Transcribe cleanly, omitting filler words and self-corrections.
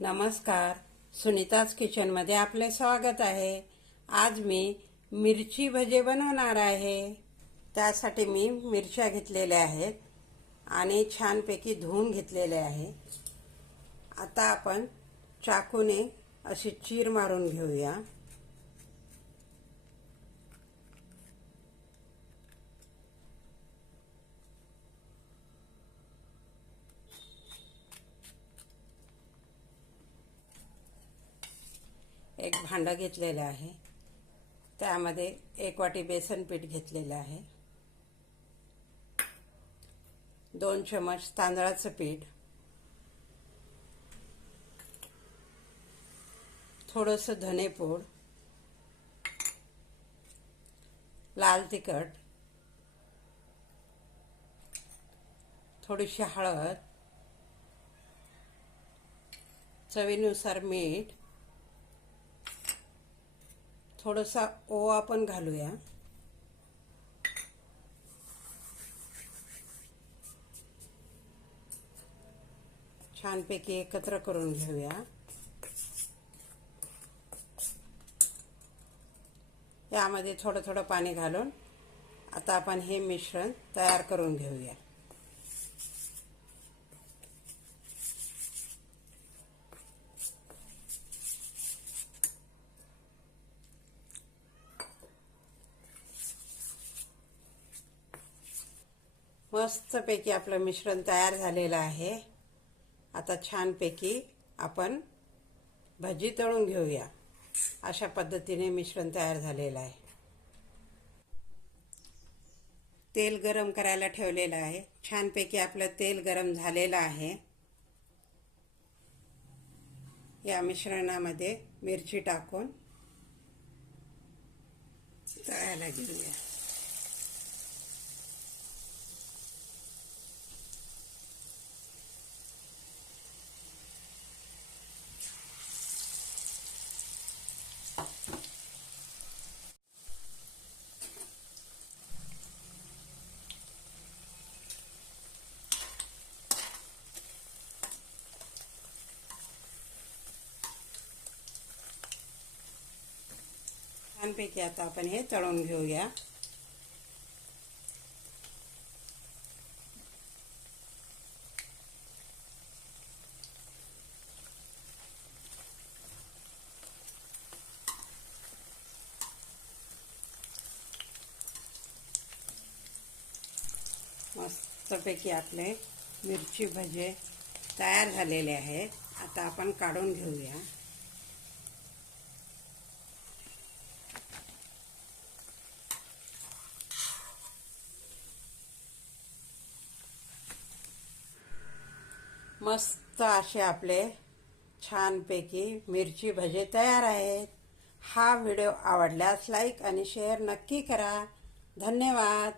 नमस्कार, सुनीताज किचनमध्ये आपले स्वागत आहे। आज मी मिरची भजे बनवणार आहे। त्यासाठी मी मिरच्या घेतलेल्या आहेत आणि छानपैकी धुवून घेतलेल्या आहे। आता आपण चाकूने अशी चीर मारून घेऊया। एक भांडं घेतलेलं आहे, त्यामध्ये 1 वाटी बेसन पीठ घेतलेलं आहे, 2 चमच तांदळाचं पीठ, थोडंसं धनेपूड, लाल तिखट, थोडीशी हळद, चवीनुसार मीठ, थोडासा ओवा पण घालूया। छानपैकी एकत्र करून घेऊया। यामध्ये थोडं थोडं पाणी घालून आता आपण हे मिश्रण तयार करून घेऊया। मस्तपैकी आपलं मिश्रण तयार झालेलं आहे। आता छानपैकी आपण भजी तळून घेऊया। अशा पद्धतीने मिश्रण तयार झालेलं आहे। तेल गरम करायला ठेवलेलं आहे। छानपैकी आपलं तेल गरम झालेलं आहे। या मिश्रणामध्ये मिरची टाकून तळायला घेऊया। छानपैकी आता आपण हे तळून घेऊया। मस्तपैकी आपले मिरची भजे तयार झालेले आहेत। आता आपण काढून घेऊया। मस्त असे आपले छानपैकी मिरची भजे तयार आहेत। हा व्हिडिओ आवडल्यास लाईक आणि शेअर नक्की करा। धन्यवाद।